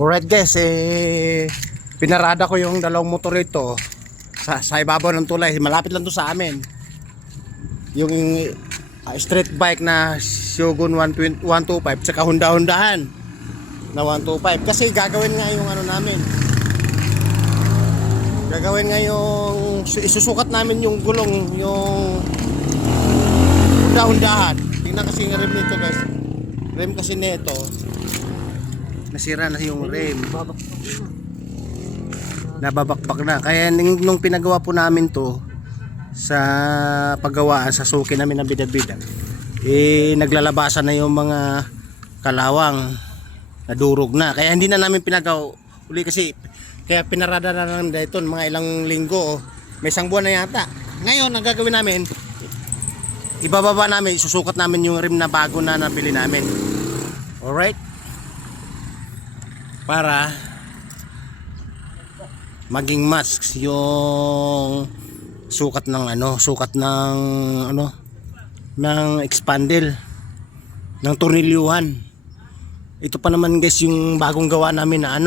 Alright guys, pinarada ko yung dalawang motor ito sa ibabaw ng tulay. Malapit lang to sa amin. Yung street bike na Shogun 125 saka Honda-Hondahan na 125. Kasi gagawin nga yung ano namin. Gagawin nga yung isusukat namin yung gulong, yung Honda-Hondahan. Tingnan kasi yung rim nito guys. Rim kasi nito. Nasira na yung rim. Nababakbak na. Kaya nung pinagawa po namin to sa paggawaan sa suki namin ng bida-bida, naglalabasan na yung mga kalawang, nadurog na. Kaya hindi na namin pinagawa uli kasi kaya pinarada na namin dito mga ilang linggo. May isang buwan na yata. Ngayon ang gagawin namin, ibababa namin, susukat namin yung rim na bago na nabili namin. Alright? Para maging match yung sukat ng ng expandel ng tornilyuhan. Ito pa naman guys yung bagong gawa namin na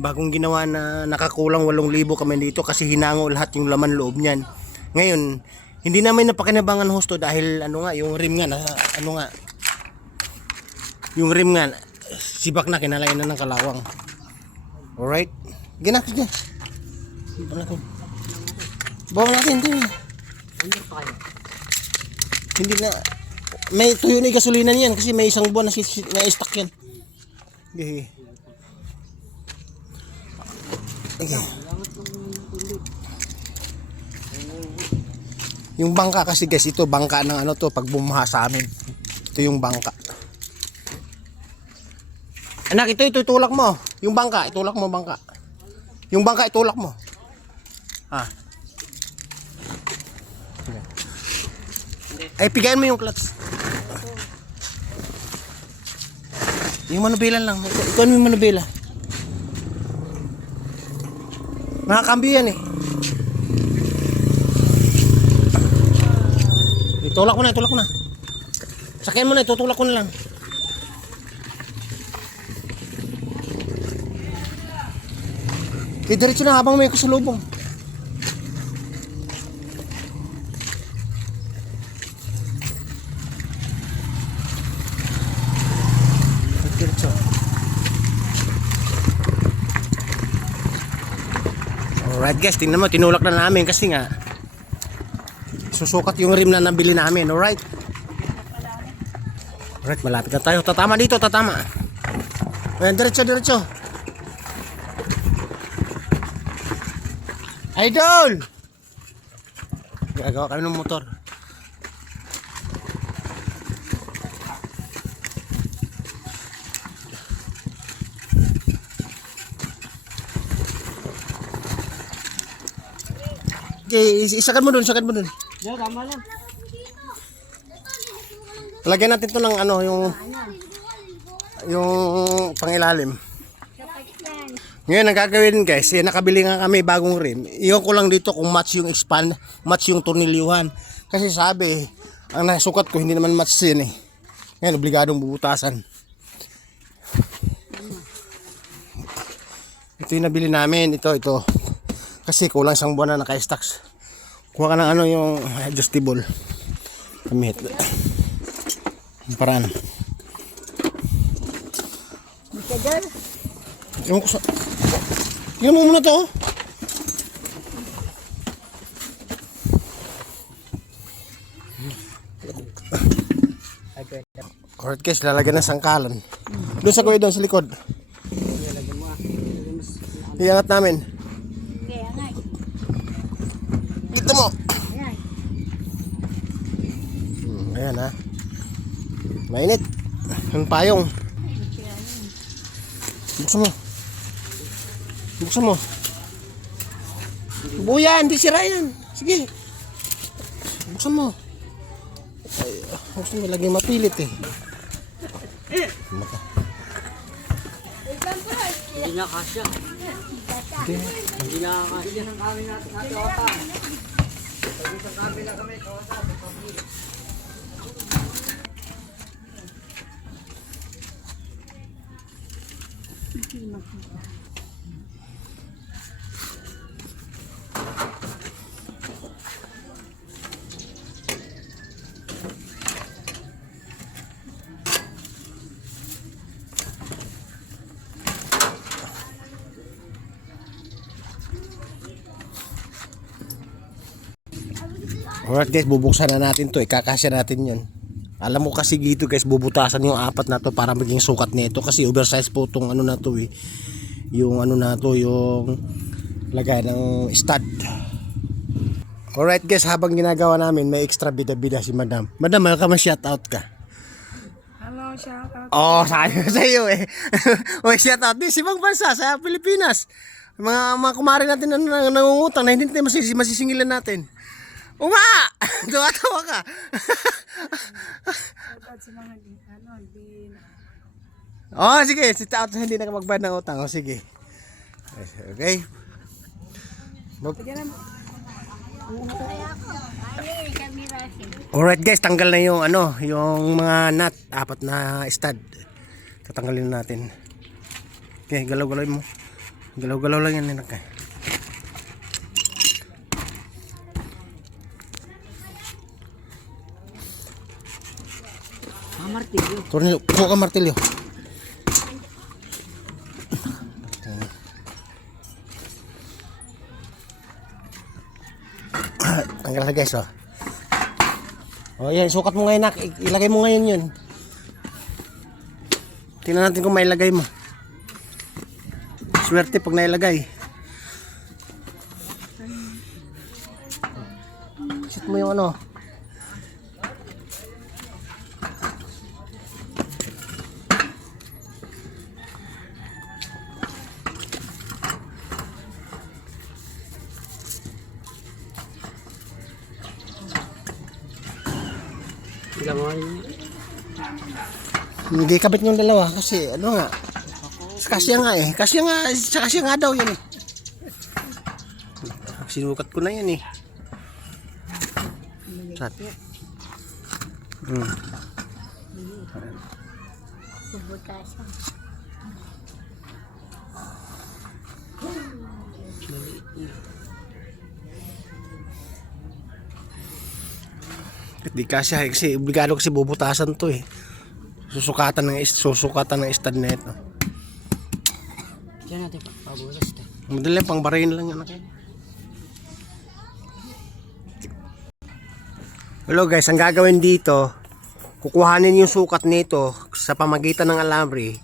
bagong ginawa na nakakulang 8,000 kami dito kasi hinango lahat yung laman loob niyan. Ngayon hindi namin napakinabangan hosto dahil yung rim nga yung rim nga sibak na, kinalain na ng kalawang. Alright, ginak dyan. Bawa natin hindi na may tuyo na yung gasolina niyan kasi may isang buwan na stock yan. Okay. Okay. Yung bangka kasi guys, ito bangka ng pag bumaha sa amin. Ito yung bangka. Anak, ito itulak mo. Yung bangka, itulak mo bangka. Yung bangka, itulak mo. Ay, pigayin mo yung clutch. Yung manubela lang. Ito yung manubela. Nakakambyo yan eh. Itulak mo na, itulak mo na. Sakyan mo na, itutulak ko na lang. Diretso na habang may kasalubong. Diretso. Alright guys, tingnan mo, tinulak na namin kasi nga susukat yung rim na nabili namin. Alright. Alright, malapit na tayo. Tatama dito, tatama. Ayan, diretso, diretso. Idol! Gagawa kami ng motor. Okay, isakan mo dun, isakan mo dun. Yeah, tama lang. Lagyan natin to ng yung pangilalim. Ngayon ang gagawin guys, nakabili nga kami bagong rim. Iyon ko lang dito kung match yung match yung tornilyuhan. Kasi sabi, ang nasukat ko hindi naman match yun eh. Ngayon obligadong bubutasan. Ito yung nabili namin, ito. Kasi kulang isang buwan na naka-stocks. Kuha ka ng yung adjustable. Gamit. Paraan. Mr. Ewan ko sa... Tingnan mo muna to. Alright guys, lalagyan ng sangkalan. Doon sa kuya doon sa likod. Iangat namin. Dito mo. Ayan ha. Mainit. Ang payong. Buksan mo. Buksan mo. Buya, hindi sira yan. Sige. Buksan mo. Ay, buksan mo. Laging mapilit eh. Hindi na kasya. Hindi na kasya ng kami natin sa kawata. Pag isang kami lang kami kawata. Alright guys, bubuksan na natin to, ikakasya natin yun. Alam mo kasi dito guys, bubutasan yung apat na to para maging sukat nito kasi oversize po tong ano na to eh. Yung ano na to, yung lagay ng stud. Alright guys, habang ginagawa namin, may extra bida-bida si Madam. Madam, shoutout ka. Hello, shout out. Oh, sabi ko sa iyo eh. May shoutout din si ibang bansa sa Pilipinas. Mga kumari natin na nangungutang na hindi natin masisingilan natin. O nga! Tuwa-tawa ka. Shout out sa mga din. Oh, sige. Si Taot hindi na magbayad ng utang. Oh, sige. Okay. Alright guys, tanggal na yung ano, yung mga nut, apat na stud. Tatanggalin natin. Okay, galaw-galaw mo. Galaw-galaw lang yan, okay. Martilyo. Tornilyo, kuha ka martilyo. Tanggal na guys, oh. Oh, yan, sukat mo ngayon, nak. Ilagay mo ngayon yun. Tingnan natin kung mailagay mo. Swerte pag nailagay. Set mo yung ano. Hindi kabit yung dalawa kasi ano nga. Kasya nga eh. Kasya nga daw yun eh. Sinukat ko na yan eh. Sat. Di kasya eh, kasi obligado kasi bubutasan to eh. Susukatan ng stud na ito. Diyan natin pabulas ito. Madali pang barayin lang yan. Okay? Hello guys, ang gagawin dito, kukuhanin yung sukat nito sa pamagitan ng alambre.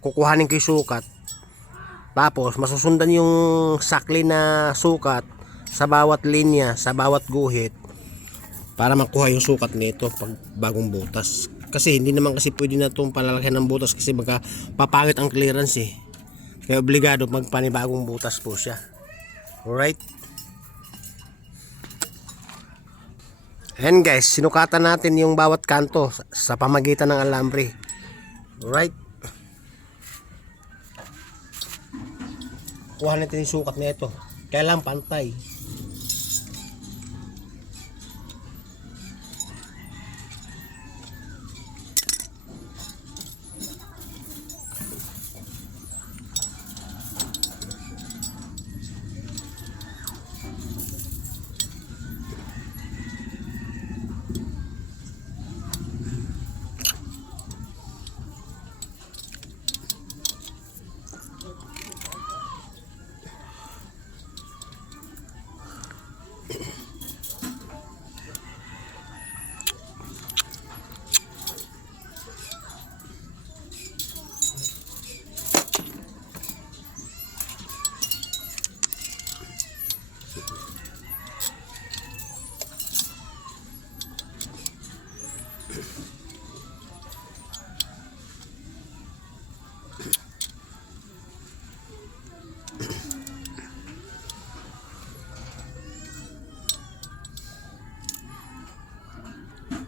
Kukuhanin ko yung sukat. Tapos masusundan yung sakli na sukat sa bawat linya, sa bawat guhit para makuha yung sukat nito pag bagong butas. Kasi hindi naman kasi pwede na itong palalakyan ng butas kasi baka papangit ang clearance eh. Kaya obligado magpanibagong butas po siya. Alright. And guys, sinukatan natin yung bawat kanto sa pamagitan ng alambre. Alright. Kuha natin yung sukat nito. Kailangan pantay.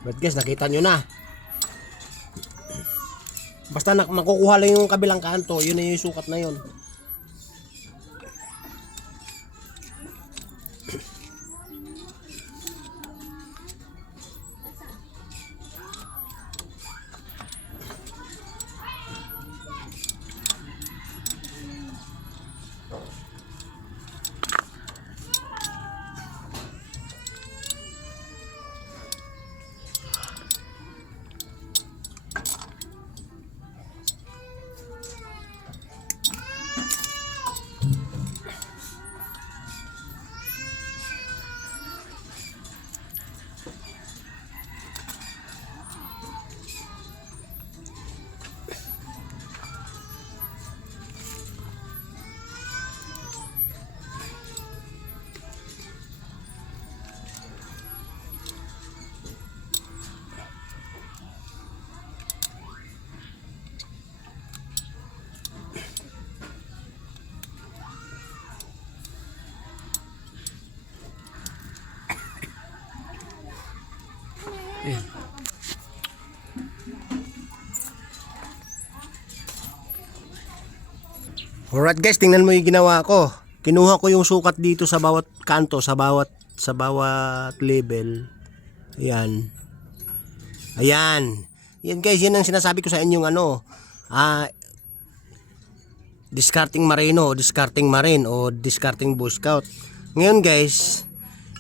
But guys, nakita nyo na. Basta makukuha lang yung kabilang kanto, yun na yung sukat na yun. Alright guys, tingnan mo yung ginawa ko. Kinuha ko yung sukat dito sa bawat kanto, sa bawat level. Ayan. Ayan. Yan guys, yan ang sinasabi ko sa inyong discarding marine o discarding bush scout. Ngayon guys,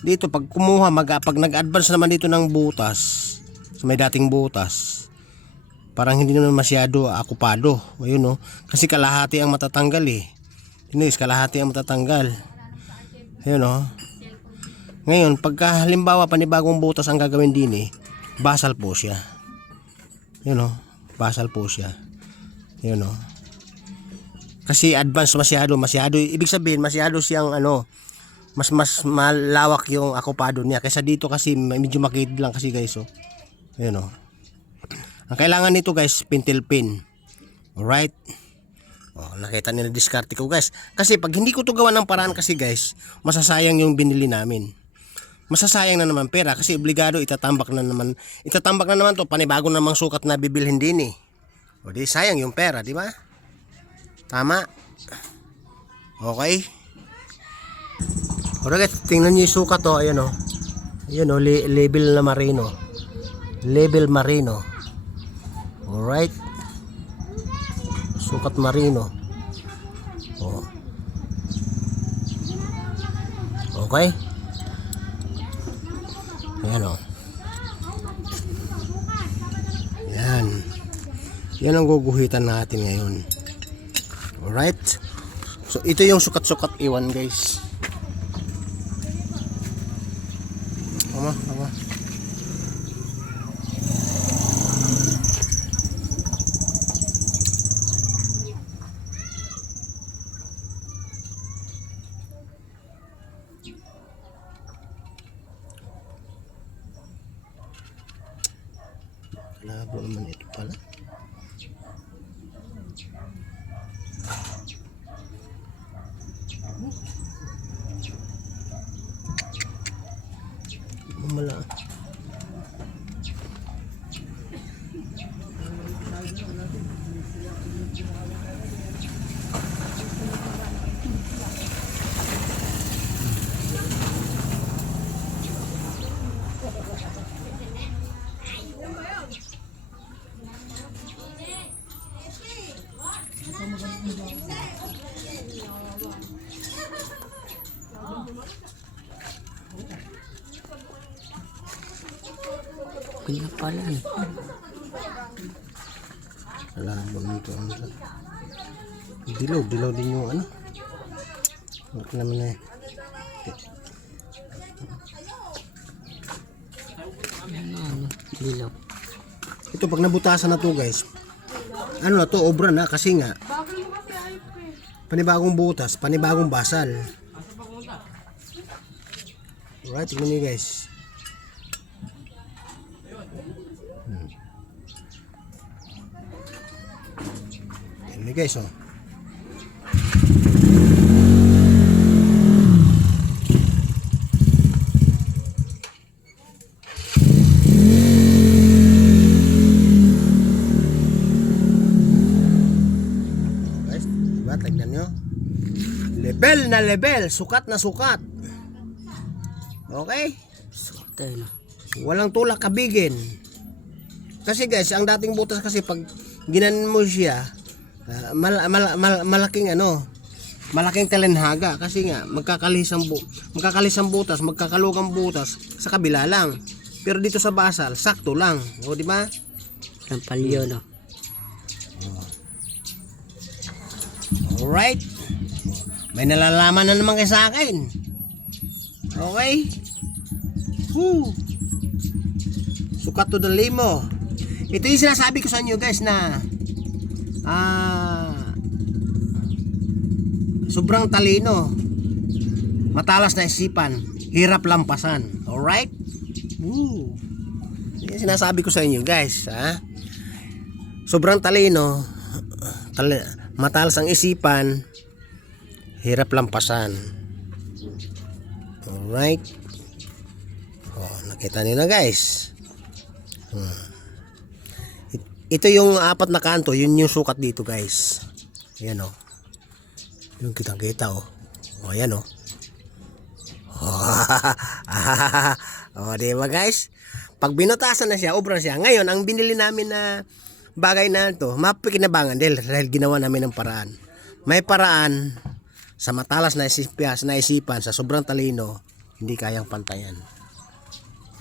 dito pag kumuha, pag nag-advance naman dito ng butas, sa may dating butas, parang hindi naman masyado akupado. Ayun, kasi kalahati ang matatanggal eh. Tinis, kalahati ang matatanggal. Ayun, Ngayon, pagka halimbawa panibagong butas ang gagawin din eh, basal po siya. Ayun, basal po siya. Ayun, kasi advance masyado, ibig sabihin masyado siyang mas malawak yung akupado niya kaysa dito kasi medyo makid lang kasi guys, ayun, ang kailangan nito guys, pintil pin. Alright. Nakita nila diskarte ko guys. Kasi pag hindi ko to gawa ng paraan kasi guys, masasayang yung binili namin. Masasayang na naman pera kasi obligado itatambak na naman to, panibago namang sukat na bibilhin din eh. O di sayang yung pera, di ba? Tama. Okay. Alright, tingnan niyo yung sukat ayan Ayan label na marino. Label marino. Alright. Sukat marino. Okay. Ayan Yan. Yan ang guguhitan natin ngayon. Alright. So ito yung sukat-sukat iwan guys. Tama. Labo naman ito pala. Mala. Kanya pala eh. Labo nito dilaw din yung Huwag naman na Dilaw. ito pag nabutasan na to guys, na to, obra na kasi nga panibagong butas, panibagong basal. Alright, tignan nyo guys. Tignan nyo guys Guys, diba? Tignan nyo. Level na level, sukat na sukat. Okay? Sukat na. Walang tulak kabigin. Kasi guys, ang dating butas kasi pag ginanin mo siya, malaking malaking talenhaga kasi nga magkakalisang butas, magkakalugang butas sa kabila lang. Pero dito sa basal, sakto lang. O di ba? Tampalyo no. Alright. May nalalaman na naman kayo sa akin. Okay? Sukat to the limo. Ito yung sinasabi ko sa inyo guys na sobrang talino, matalas na isipan, hirap lampasan. Alright? Yung sinasabi ko sa inyo guys, sobrang talino, matalas ang isipan, hirap lampasan. Alright? Nakita niyo na guys. Ito yung apat na kanto, yun yung sukat dito guys. Ayan Yung kitang-kita oh. O ayan oh. O di ba guys? Pag binutasan na siya, obra siya. Ngayon, ang binili namin na bagay na ito, mapikinabangan dahil ginawa namin ng paraan. May paraan sa matalas na isipan, sa sobrang talino, hindi kayang pantayan.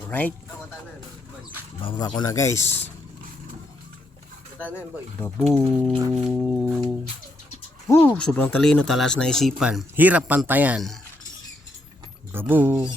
Alright? Bababa ko na guys. Babu. Sobrang talino, talas na isipan. Hirap pantayan. Babu.